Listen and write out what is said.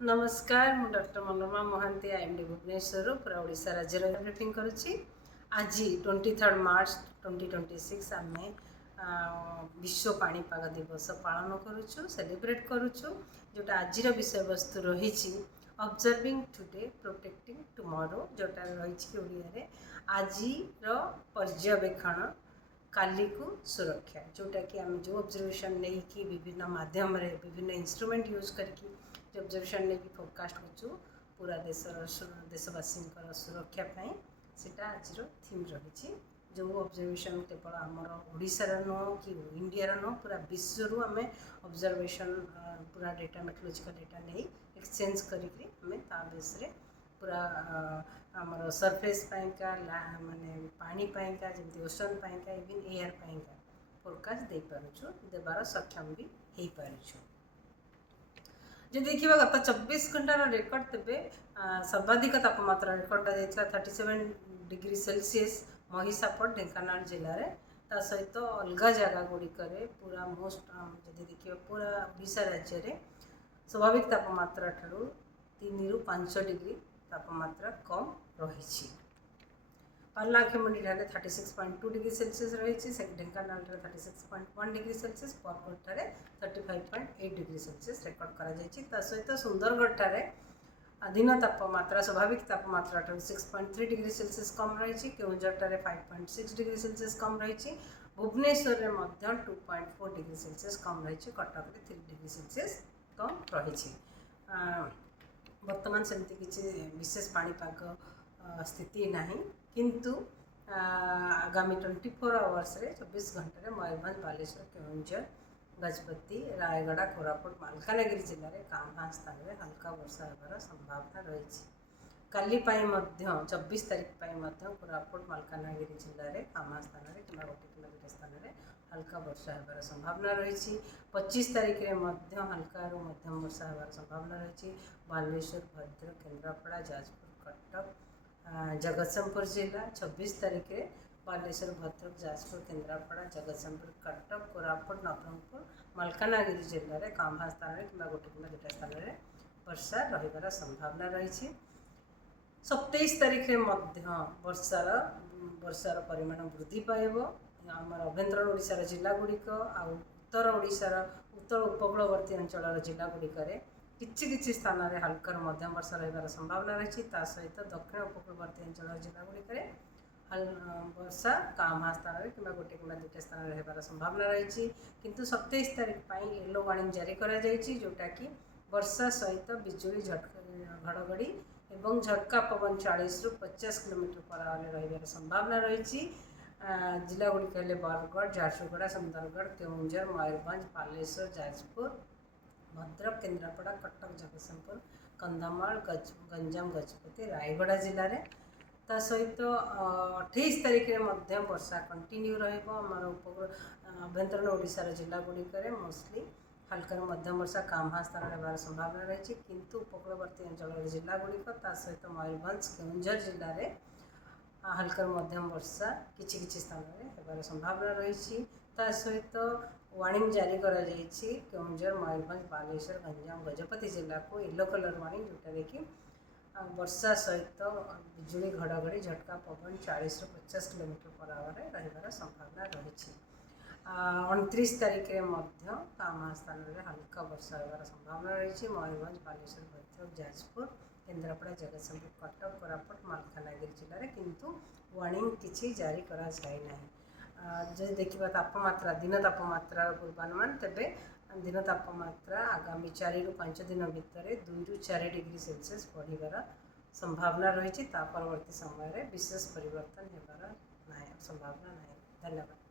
नमस्कार मु doctor Manorama Mahanti IMD Bhubaneswar पूरा ओडिशा राज्य ब्रीफिंग करुच्ची। आज 23 मार्च 2026 आम विश्व पाणीपाग दिवस पालन करुचु सेलिब्रेट करुचु जोटा आज विषय वस्तु रही ऑब्जर्विंग टुडे प्रोटेक्टिंग टुमोरो जोटा रही ओडिया आज पर्यवेक्षण काली को सुरक्षा जोटा कि आम जो ऑब्जर्वेशन नहीं कि विभिन्न माध्यम विभिन्न इंस्ट्रूमेंट यूज करके जो ऑब्जर्वेशन नहीं कि फोरकास्ट हो पूरा देशवासी सुरक्षा सेटा आज थीम रही जो ऑब्जर्वेशन केवल आमर ओडिशार नुह कि इंडिया नुह पूरा विश्व आम ऑब्जर्वेशन पूरा डेटा मेट्रोलॉजिकल डेटा नहीं एक्सचेंज करके बेस पूरा आमर सरफेस पाइका माने पानी पाइका जमी ओशन पाइका इवन एयर पाइका फोरकास्ट दे पारुछु देबार सक्षम भी हो पारुछु। जो देखा गत 24 घंटार रेकर्ड तेरे सर्वाधिक तापमात्रा रेकर्ड कर 37 डिग्री सेल्सियस महिसापड़ ढेंकानाल जिले में ता सहित अलग जगह गुड़िक पूरा मोस्ट जब देखिए पूरा ओडिशा राज्य में स्वाभाविक तापमात्रा ठारू 3 ରୁ 5 डिग्री तापमात्रा कम रही। पारलाखेमुंडी 36.2 डिग्री सेल्सियस रही Dhenkanal 36.1 degree Celsius Bargarh 35.8 degree Celsius record करा सहित सुंदरगढ़ दिन तापमात्रा स्वाभाविक तापमात्रा 6.3 डिग्री सेल्सियस कम रही केउंझर 5.6 डिग्री सेल्सियस कम रही भुवनेश्वर में 2.4 डिग्री सेल्सियस कम रही कटक 3 डिग्री सेल्सियस कम रही। बर्तमान सेमती किसी विशेष पाणीपाग स्थिति नहीं किंतु आगामी 24 आवर्स 24 घंटे मयूरभंज बालेश्वर केउंझर गजपति रायगड़ा कोरापुट मालकानगिरी जिले में कांभा स्थान में हल्का वर्षा होबार संभावना रही। काली 24 तारीख कोरापुट मालकानगिरी जिले में कांभा स्थान में कि गोटे किलोमीटर स्थान में हल्का वर्षा होबार संभावना रही। 25 तारीख में हल्का मध्यम वर्षा होबार संभावना रही। बालेश्वर भद्रक केन्द्रापड़ा जाजपुर कटक जगतसिंहपुर जिला 26 तारीख में बालेश्वर भद्रक जाजपुर केन्द्रापड़ा जगतसिंहपुर कटक कोरापुट नवरंगपुर मालकानगिरी जिले में कांभा स्थान में कि गोटे किलोमीटर स्थान में वर्षा रहिबार संभावना रही। 27 तारीख में वर्षार परिमाण वृद्धि पाइब आमर अभ्यंतर ओडिशार जिला गुड़िक आ उत्तर ओडिशार उत्तर उपकूलवर्ती अंचल जिला गुड़िक किछि स्थान में हल्का मध्यम वर्षा रहिबार संभावना रही। सहित दक्षिण उपकूलवर्ती अंचल जिला गुड़िक वर्षा कांभा स्थान में कि गोटे कि दुटा स्थान रहिबार संभावना रही किंतु 27 तारीख पर येलो वार्निंग जारी करा जायछि जोटा कि वर्षा सहित बिजुली घड़घड़ी एवं झटका पवन 40 ରୁ 50 किलोमीटर पर आवर रहिबार संभावना रही। जिला गुड़िक बरगढ़ झारसुगुड़ा सुंदरगढ़ केउंझर मयूरभंज बालेश्वर जाजपुर भद्रक केन्द्रापड़ा कटक जगतसिंहपुर कंधमाल गंजाम गजपति रायगड़ा जिले में ता सहित 28 तारीख में वर्षा कंटिन्यू रमर अभ्यंतर ओडिशार जिला गुड़िक मोस्टली हल्का मध्यम वर्षा कांभा स्थान रहार संभावना रही किंतु उपकूलवर्ती अंचल जिला गुड़िक सहित मयूरभंज केउंझर जिले में हल्का मध्यम वर्षा किछि स्थान में होबार संभावना रही। सहित वार्निंग जारी करा जायछि केउंझर मयूरभंज बालेश्वर गंजाम गजपति जिला को येलो कलर वार्निंग जोटा कि वर्षा सहित बिजुली घड़घड़ी झटका पवन 40 ରୁ 50 किलोमीटर पर आवर रहिबार संभावना रही। 29 तारीख में कांभा स्थान में हल्का वर्षा होबार संभावना रही। मयूरभंज बालेश्वर भद्रक जाजपुर केन्द्रापड़ा जगतसिंहपुर कटक कोरापुट मालकानगिरी जिले में किंतु वार्निंग किछि जारी करा जाय नाही। जब देखा तापमात्रा दिन तापमात्रा पूर्वानुमान तेरे दिन तापमात्रा आगामी 4 ରୁ 5 दिन भितर 2 ରୁ 4 डिग्री सेल्सियस बढ़िबार संभावना रही। परवर्ती समय विशेष परिवर्तन होबार संभावना नहीं। धन्यवाद।